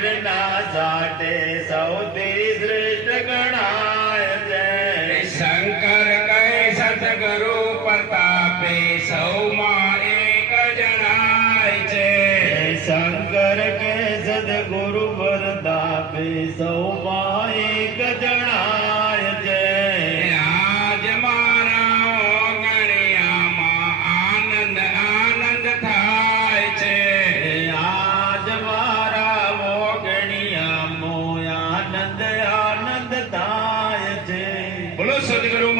પીરના સાટે સૌથી શ્રેષ્ઠ ગણાય છે. શંકર કહે સતગુરુ પ્રતાપે સૌમાં એક જણાય છે. શંકર કે સદગુરુ પ્રતાપે સૌમાં એક જણાય છે. આજ મારા ઓગણિયામાં આનંદ આનંદ થાય છે. આજ મારા મોગણિયામાં આનંદ આનંદ થાય છે. બોલો સદગુરુ